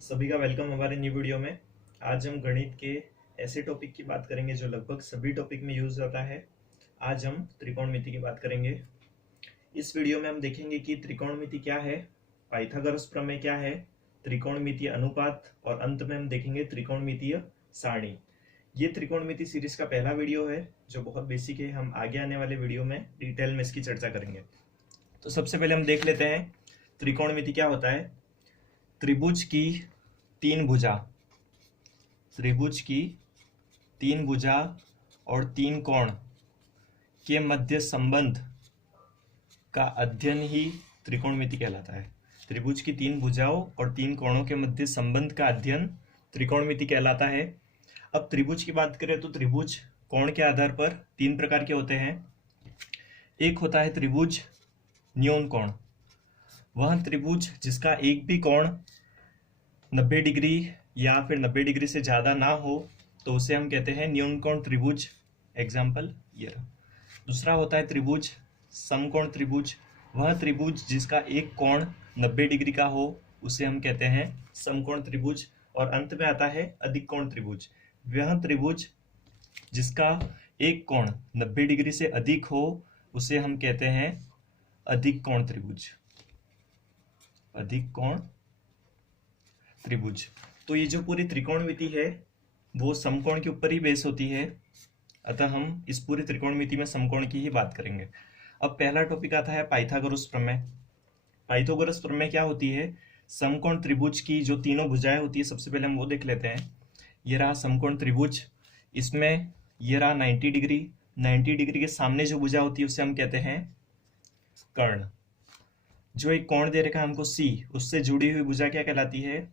सभी का वेलकम हमारे न्यू वीडियो में। आज हम गणित के ऐसे टॉपिक की बात करेंगे जो लगभग सभी टॉपिक में यूज होता है। आज हम त्रिकोणमिति की बात करेंगे। इस वीडियो में हम देखेंगे कि त्रिकोणमिति क्या है, पाइथागोरस प्रमेय क्या है, त्रिकोणमितीय अनुपात और अंत में हम देखेंगे त्रिकोणमितीय सारणी। ये त्रिकोणमिति सीरीज का पहला वीडियो है जो बहुत बेसिक है। हम आगे आने वाले वीडियो में डिटेल में इसकी चर्चा करेंगे। तो सबसे पहले हम देख लेते हैं त्रिकोणमिति क्या होता है। त्रिभुज की तीन भुजा, त्रिभुज की तीन भुजा और तीन कोण के मध्य संबंध का अध्ययन ही त्रिकोणमिति कहलाता है। त्रिभुज की तीन भुजाओं और तीन कोणों के मध्य संबंध का अध्ययन त्रिकोणमिति कहलाता है। अब त्रिभुज की बात करें तो त्रिभुज कोण के आधार पर तीन प्रकार के होते हैं। एक होता है त्रिभुज न्यून कोण। वह त्रिभुज जिसका एक भी कोण 90 डिग्री या फिर 90 डिग्री से ज़्यादा ना हो तो उसे हम कहते हैं न्यून कोण त्रिभुज। एग्जाम्पल ये रहा। दूसरा होता है त्रिभुज समकोण त्रिभुज। वह त्रिभुज जिसका एक कोण 90 डिग्री का हो उसे हम कहते हैं समकोण त्रिभुज। और अंत में आता है अधिक कोण त्रिभुज। वह त्रिभुज जिसका एक कोण 90 डिग्री से अधिक हो उसे हम कहते हैं अधिक कोण त्रिभुज। अधिक कोण त्रिभुज। तो ये जो पूरी त्रिकोणमिति है वो समकोण के ऊपर ही बेस होती है, अतः हम इस पूरी त्रिकोणमिति में समकोण की ही बात करेंगे। अब पहला टॉपिक आता है पाइथागोरस प्रमेय। पाइथागोरस प्रमेय क्या होती है? समकोण त्रिभुज की जो तीनों भुजाएं होती है, सबसे पहले हम वो देख लेते हैं। ये रहा समकोण त्रिभुज, इसमें ये रहा 90 डिग्री। 90 डिग्री के सामने जो भुजा होती है उसे हम कहते हैं कर्ण। जो एक कोण दे रखा है हमको C, उससे जुड़ी हुई भुजा क्या कहलाती है?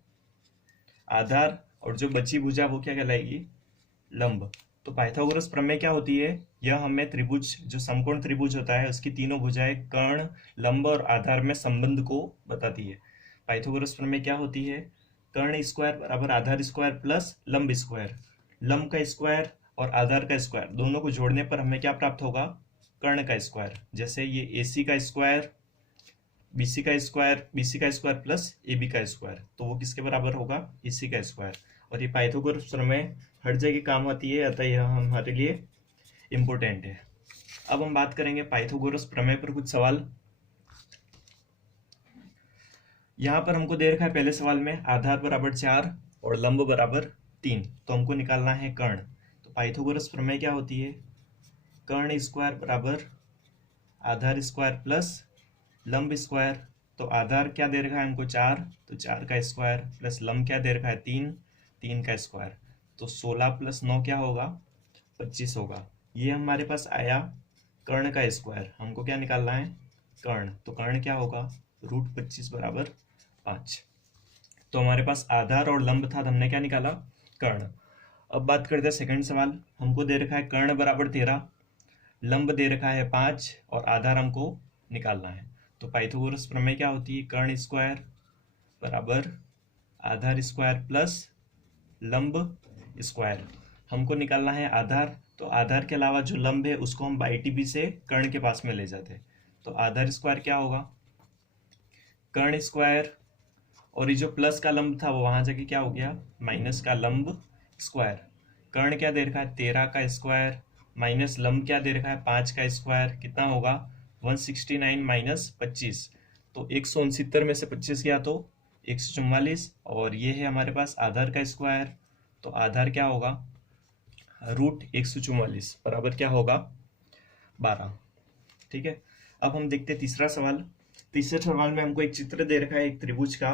आधार। और जो बची भुजा वो क्या कहलाएगी? लंब। तो पाइथागोरस प्रमेय क्या होती है? यह हमें त्रिभुज जो समकोण त्रिभुज होता है उसकी तीनों भुजाएं कर्ण, लंब और आधार में संबंध को बताती है। पाइथागोरस प्रमेय क्या होती है? कर्ण स्क्वायर बराबर आधार स्क्वायर प्लस लंब स्क्वायर। लंब का स्क्वायर और आधार का स्क्वायर दोनों को जोड़ने पर हमें क्या प्राप्त होगा? कर्ण का स्क्वायर। जैसे ये AC का स्क्वायर BC का स्क्वायर प्लस AB का स्क्वायर, तो वो किसके बराबर होगा? AC का स्क्वायर। और ये पाइथागोरस प्रमेय हर जगह काम आती है, अतः यह हमारे लिए इम्पोर्टेंट है। अब हम बात करेंगे पाइथागोरस प्रमेय पर कुछ सवाल। यहाँ पर हमको दे रखा है पहले सवाल में आधार बराबर 4 और लंब बराबर 3, तो हमको निकालना है कर्ण। तो पाइथागोरस प्रमेय क्या होती है? कर्ण स्क्वायर बराबर आधार स्क्वायर प्लस लंब स्क्वायर। तो आधार क्या दे रखा है हमको? 4, तो 4 का स्क्वायर प्लस लंब क्या दे रखा है? 3, 3 का स्क्वायर। तो 16 प्लस 9 क्या होगा? 25 होगा। ये हमारे पास आया कर्ण का स्क्वायर। हमको क्या निकालना है? कर्ण। तो कर्ण क्या होगा? √25 बराबर 5। तो हमारे पास आधार और लंब था, तो हमने क्या निकाला? कर्ण। अब बात करते हैं सेकंड सवाल। हमको दे रखा है कर्ण बराबर 13, लंब दे रखा है 5 और आधार हमको निकालना है। तो पाइथागोरस प्रमेय क्या होती है? कर्ण स्क्वायर बराबर आधार स्क्वायर प्लस लंब स्क्वायर। हमको निकालना है आधार, तो आधार के अलावा जो लंब है उसको हम बाई टी बी से कर्ण के पास में ले जाते हैं। तो आधार स्क्वायर क्या होगा? कर्ण स्क्वायर, और ये जो प्लस का लंब था वो वहां जाके क्या हो गया? माइनस का लंब स्क्वायर। कर्ण क्या दे रखा है? 13 का स्क्वायर माइनस लंब क्या दे रखा है? 5 का स्क्वायर। कितना होगा? 169 माइनस 25। तो 169 में से 25 गया तो 144, और ये है हमारे पास आधार का स्क्वायर। तो आधार क्या होगा? √144 बराबर क्या होगा? 12। ठीक है। अब हम देखते हैं तीसरा सवाल। तीसरे सवाल में हमको एक चित्र दे रखा है एक त्रिभुज का।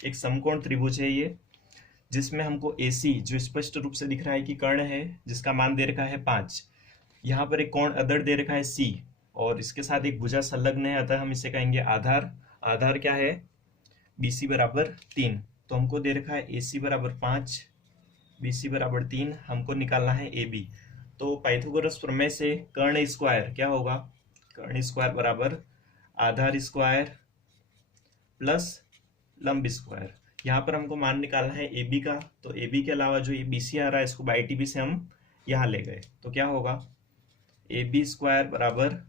एक समकोण त्रिभुज है ये, जिसमें हमको AC जो स्पष्ट रूप से दिख रहा है कि कर्ण है, जिसका मान दे रखा है 5। यहाँ पर एक कोण अदर दे रखा है C और इसके साथ एक भुजा संलग्न है, अतः हम इसे कहेंगे आधार। आधार क्या है? BC बराबर 3। तो हमको दे रखा है AC बराबर 5, BC बराबर 3। हमको निकालना है AB। तो पाइथागोरस प्रमेय से कर्ण स्क्वायर क्या होगा? कर्ण स्क्वायर बराबर आधार स्क्वायर प्लस लंब स्क्वायर। यहाँ पर हमको मान निकालना है AB का, तो AB के अलावा जो ये BC आ रहा है इसको बाई टी बी से हम यहाँ ले गए, तो क्या होगा? AB स्क्वायर बराबर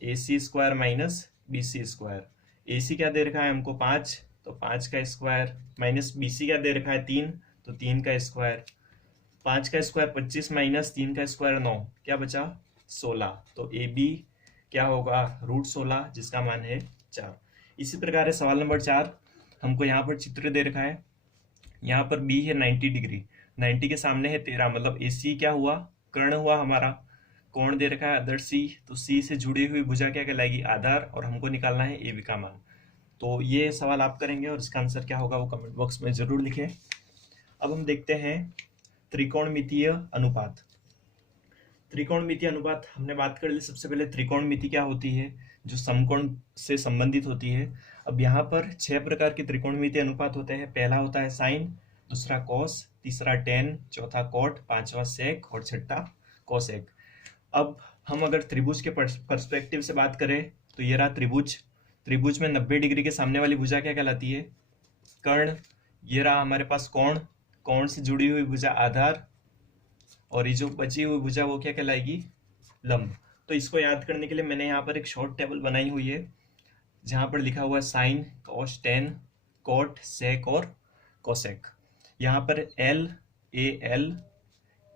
AC square minus BC square. AC क्या दे रखा है हमको? 5, तो 5 का स्क्वायर माइनस BC क्या दे रखा है 3, तो 3 का स्क्वायर, 5 का स्क्वायर 25 माइनस 3 का स्क्वायर 9, क्या बचा 16। तो AB क्या होगा √16 जिसका मान है 4। इसी प्रकार है सवाल नंबर 4, हमको यहाँ पर चित्र दे रखा है, यहाँ पर B है 90 डिग्री, 90 के सामने है 13, मतलब AC क्या हुआ कर्ण हुआ हमारा, कोण दे रखा है अदर C, तो C से जुड़ी हुई भुजा क्या कहलाएगी आधार, और हमको निकालना है AB का मान। तो ये सवाल आप करेंगे और इसका आंसर क्या होगा वो कमेंट बॉक्स में जरूर लिखें। अब हम देखते हैं त्रिकोणमितीय अनुपात। त्रिकोणमितीय अनुपात हमने बात कर ली। सबसे पहले त्रिकोणमिति क्या होती है, जो समकोण से संबंधित होती है। अब यहाँ पर 6 प्रकार के त्रिकोणमितीय अनुपात होते हैं। पहला होता है साइन, दूसरा कॉस, तीसरा टेन, चौथा कॉट, पांचवा सेक और छठा कोसेक। अब हम अगर त्रिभुज के पर्सपेक्टिव से बात करें तो ये रहा त्रिभुज, त्रिभुज में 90 डिग्री के सामने वाली भुजा क्या कहलाती है कर्ण। ये रहा हमारे पास कोण, कोण से जुड़ी हुई भुजा आधार, और ये जो बची हुई भुजा वो क्या कहलाएगी लंब। तो इसको याद करने के लिए मैंने यहाँ पर एक शॉर्ट टेबल बनाई हुई है जहाँ पर लिखा हुआ है साइन, कॉस, टेन, कॉट, सेक और कोसेक। यहाँ पर L, AL,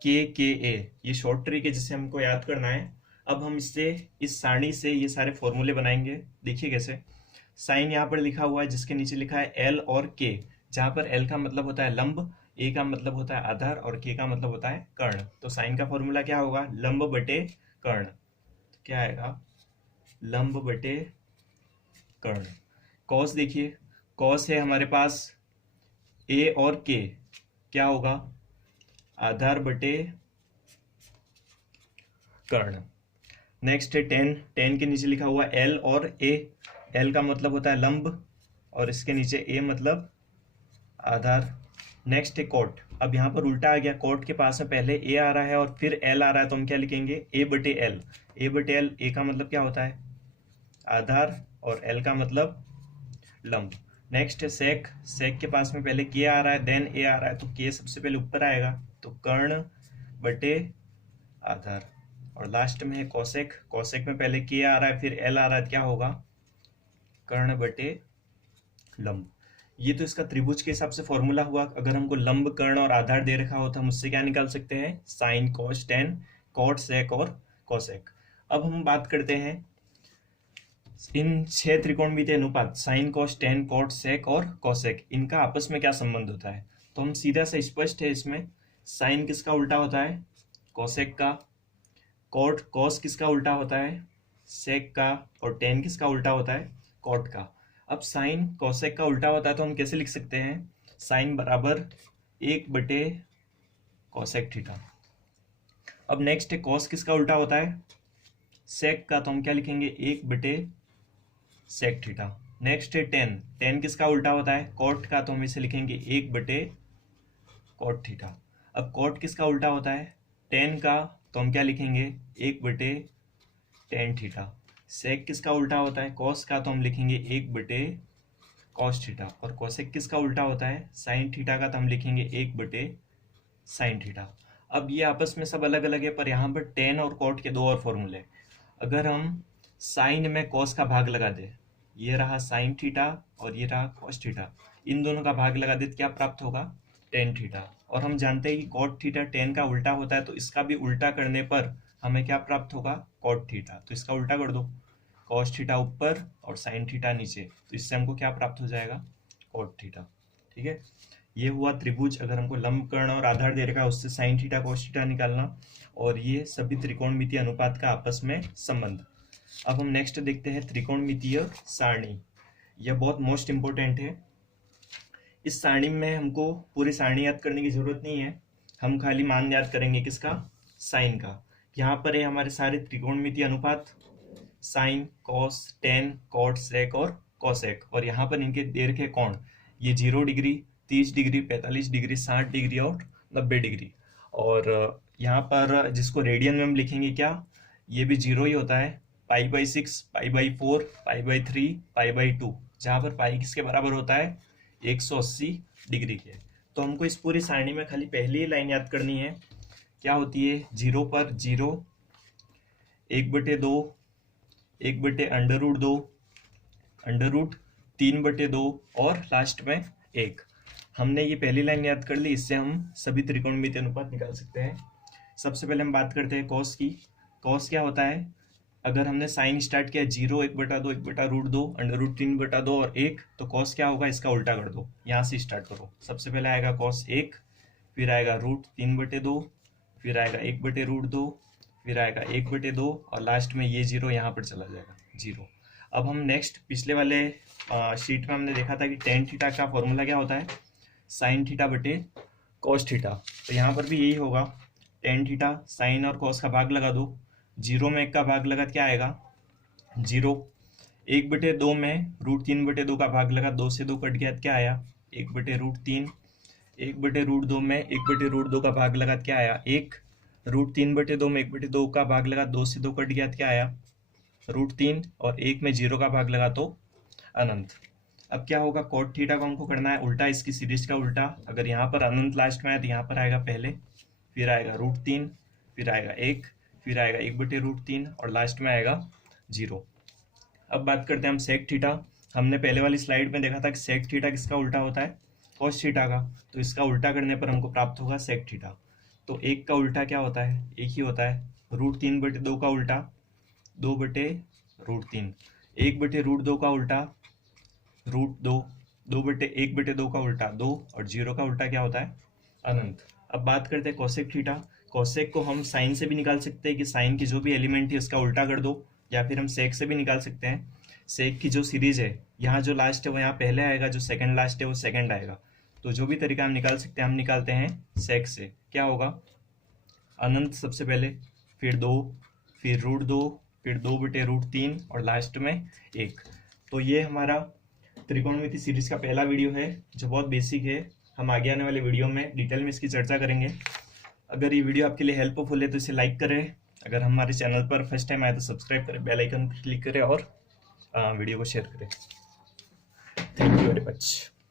KA ये शॉर्ट ट्रिक है जिसे हमको याद करना है। अब हम इससे इस सारणी से ये सारे फॉर्मूले बनाएंगे। देखिए कैसे, साइन यहाँ पर लिखा हुआ है जिसके नीचे लिखा है L और K, जहाँ पर L का मतलब होता है लंब, A का मतलब होता है आधार और K का मतलब होता है कर्ण। तो साइन का फॉर्मूला क्या होगा लंब बटे कर्ण, तो क्या आएगा लंब बटे कर्ण। कॉस देखिए, कॉस है हमारे पास A और K, क्या होगा आधार बटे कर्ण। नेक्स्ट है टेन, टेन के नीचे लिखा हुआ L और A, L का मतलब होता है लंब और इसके नीचे A मतलब आधार। नेक्स्ट है कोट, अब यहाँ पर उल्टा आ गया, कोट के पास में पहले A आ रहा है और फिर L आ रहा है, तो हम क्या लिखेंगे A बटे L। A बटे L, A का मतलब क्या होता है आधार और L का मतलब लंब। नेक्स्ट है सेक, सेक के पास में पहले K आ रहा है देन A आ रहा है, तो K सबसे पहले ऊपर आएगा, तो कर्ण बटे आधार। और लास्ट में है कोसेक, कोसेक में पहले K आ रहा है फिर L आ रहा है, क्या होगा कर्ण बटे लंब। ये तो इसका त्रिभुज के हिसाब से फॉर्मूला हुआ। अगर हमको लंब, कर्ण और आधार दे रखा हो तो हम उससे क्या निकाल सकते हैं साइन, कॉस, टेन, कॉट, सेक और कोसेक। अब हम बात करते हैं इन 6 त्रिकोणमितीय अनुपात साइन, कॉस, टेन, कॉट, सेक और कोसेक, इनका आपस में क्या संबंध होता है। तो हम सीधा से स्पष्ट है इसमें, साइन किसका उल्टा होता है कोसेक का, कॉट कॉस किसका उल्टा होता है सेक का, और टेन किसका उल्टा होता है कॉट का। अब साइन कोसेक का उल्टा होता है तो हम कैसे लिख सकते हैं साइन बराबर 1 बटे कोसेक थीटा। अब नेक्स्ट है कॉस किसका उल्टा होता है सेक का, तो हम क्या लिखेंगे 1 बटे सेक थीटा। नेक्स्ट है टेन, टेन किसका उल्टा होता है कॉट का, तो हम इसे लिखेंगे 1 बटे कॉट थीटा। अब कॉट किसका उल्टा होता है टेन का, तो हम क्या लिखेंगे 1 बटे टेन थीटा। सेक किसका उल्टा होता है कॉस का, तो हम लिखेंगे 1 बटे कॉस थीटा। और कोसेक किसका उल्टा होता है साइन थीटा का, तो हम लिखेंगे 1 बटे साइन थीटा। अब ये आपस में सब अलग अलग है, पर यहाँ पर टेन और कॉट के 2 और फॉर्मूले। अगर हम साइन में कॉस का भाग लगा दे, ये रहा साइन थीटा और ये रहा कॉस थीटा, इन दोनों का भाग लगा दे तो क्या प्राप्त होगा टेन थीटा। और हम जानते हैं कि कॉट थीटा टेन का उल्टा होता है, तो इसका भी उल्टा करने पर हमें क्या प्राप्त होगा कॉट थीटा। तो इसका उल्टा कर दो, कॉस थीटा ऊपर और साइन थीटा नीचे, तो इससे हमको क्या प्राप्त हो जाएगा कॉट थीटा। ठीक है, ये हुआ त्रिभुज। अगर हमको लंब, कर्ण और आधार दे रखा है उससे साइन थीटा कॉस थीटा निकालना, और ये सभी त्रिकोणमितीय अनुपात का आपस में संबंध। अब हम नेक्स्ट देखते हैं त्रिकोणमितीय सारणी। यह बहुत मोस्ट इंपोर्टेंट है। इस सारणी में हमको पूरी सारणी याद करने की जरूरत नहीं है, हम खाली मान याद करेंगे किसका साइन का। यहाँ पर है हमारे सारे त्रिकोणमितीय अनुपात साइन, कॉस, टेन, कॉट, सेक और कोसेक, और यहाँ पर इनके दे रखे कोण, ये 0 डिग्री, 30 डिग्री, 45 डिग्री, 60 डिग्री और 90 डिग्री। और यहाँ पर जिसको रेडियन में हम लिखेंगे क्या, ये भी 0 ही होता है, π/6, π/4, π/3, π/2, जहाँ पर पाई किसके बराबर होता है 180 डिग्री के। तो हमको इस पूरी सारणी में खाली पहली ही लाइन याद करनी है, क्या होती है 0 पर 0, 1/2, 1/√2, अंडर रूट 3/2 और लास्ट में 1। हमने ये पहली लाइन याद कर ली, इससे हम सभी त्रिकोणमितीय अनुपात निकाल सकते हैं। सबसे पहले हम बात करते हैं कॉस की। कॉस क्या होता है? अगर हमने साइन स्टार्ट किया 0, 1/2, 1/√2, √3/2 और 1, तो कॉस क्या होगा? इसका उल्टा कर दो, यहाँ से स्टार्ट करो। सबसे पहले आएगा कॉस 1, फिर आएगा √3/2, फिर आएगा 1/√2, फिर आएगा 1/2 और लास्ट में ये 0 यहाँ पर चला जाएगा 0। अब हम नेक्स्ट पिछले वाले शीट में हमने देखा था कि tan थीटा का फॉर्मूला क्या होता है? साइन थीटा बटे कॉस थीटा। तो यहाँ पर भी यही होगा, tan थीटा साइन और कॉस का भाग लगा दो, 0 में 1 का भाग लगा क्या आएगा? 0। 1/2 में √3/2 का भाग लगा, 2 से 2 कट गया क्या आया? 1/√3। 1/√2 में 1/√2 का भाग लगा क्या आया? 1। √3/2 में 1/2 का भाग लगा, 2 से 2 कट गया क्या आया? √3। और 1 में 0 का भाग लगा तो अनंत। अब क्या होगा? cot थीटा को हमको करना है उल्टा, इसकी सीरीज का उल्टा। अगर यहाँ पर अनंत लास्ट में आया तो यहाँ पर आएगा पहले, फिर आएगा √3, फिर आएगा 1, फिर आएगा 1/√3 और लास्ट में आएगा 0। अब बात करते हैं हम सेक थीटा। हमने पहले वाली स्लाइड में देखा था कि सेक थीटा किसका उल्टा होता है? कॉस थीटा का। तो इसका उल्टा करने पर हमको प्राप्त होगा सेक थीटा। तो 1 का उल्टा क्या होता है? 1 ही होता है। √3/2 का उल्टा 2/√3। 1/√2 का उल्टा √2। 1/2 का उल्टा 2 और 0 का उल्टा क्या होता है? अनंत। अब बात करते हैं कोसेक थीटा। कोसेक को हम साइन से भी निकाल सकते हैं कि साइन की जो भी एलिमेंट है उसका उल्टा कर दो, या फिर हम सेक से भी निकाल सकते हैं। सेक की जो सीरीज है, यहाँ जो लास्ट है वो यहाँ पहले आएगा, जो सेकंड लास्ट है वो सेकंड आएगा। तो जो भी तरीका हम निकाल सकते हैं हम निकालते हैं सेक से। क्या होगा? अनंत सबसे पहले, फिर 2, फिर √2, फिर 2/√3 और लास्ट में 1। तो ये हमारा त्रिकोणमिति सीरीज का पहला वीडियो है जो बहुत बेसिक है। हम आगे आने वाले वीडियो में डिटेल में इसकी चर्चा करेंगे। अगर ये वीडियो आपके लिए हेल्पफुल है तो इसे लाइक करें। अगर हमारे चैनल पर फर्स्ट टाइम आए तो सब्सक्राइब करें, बेल आइकन पर क्लिक करें और वीडियो को शेयर करें। Thank you very much.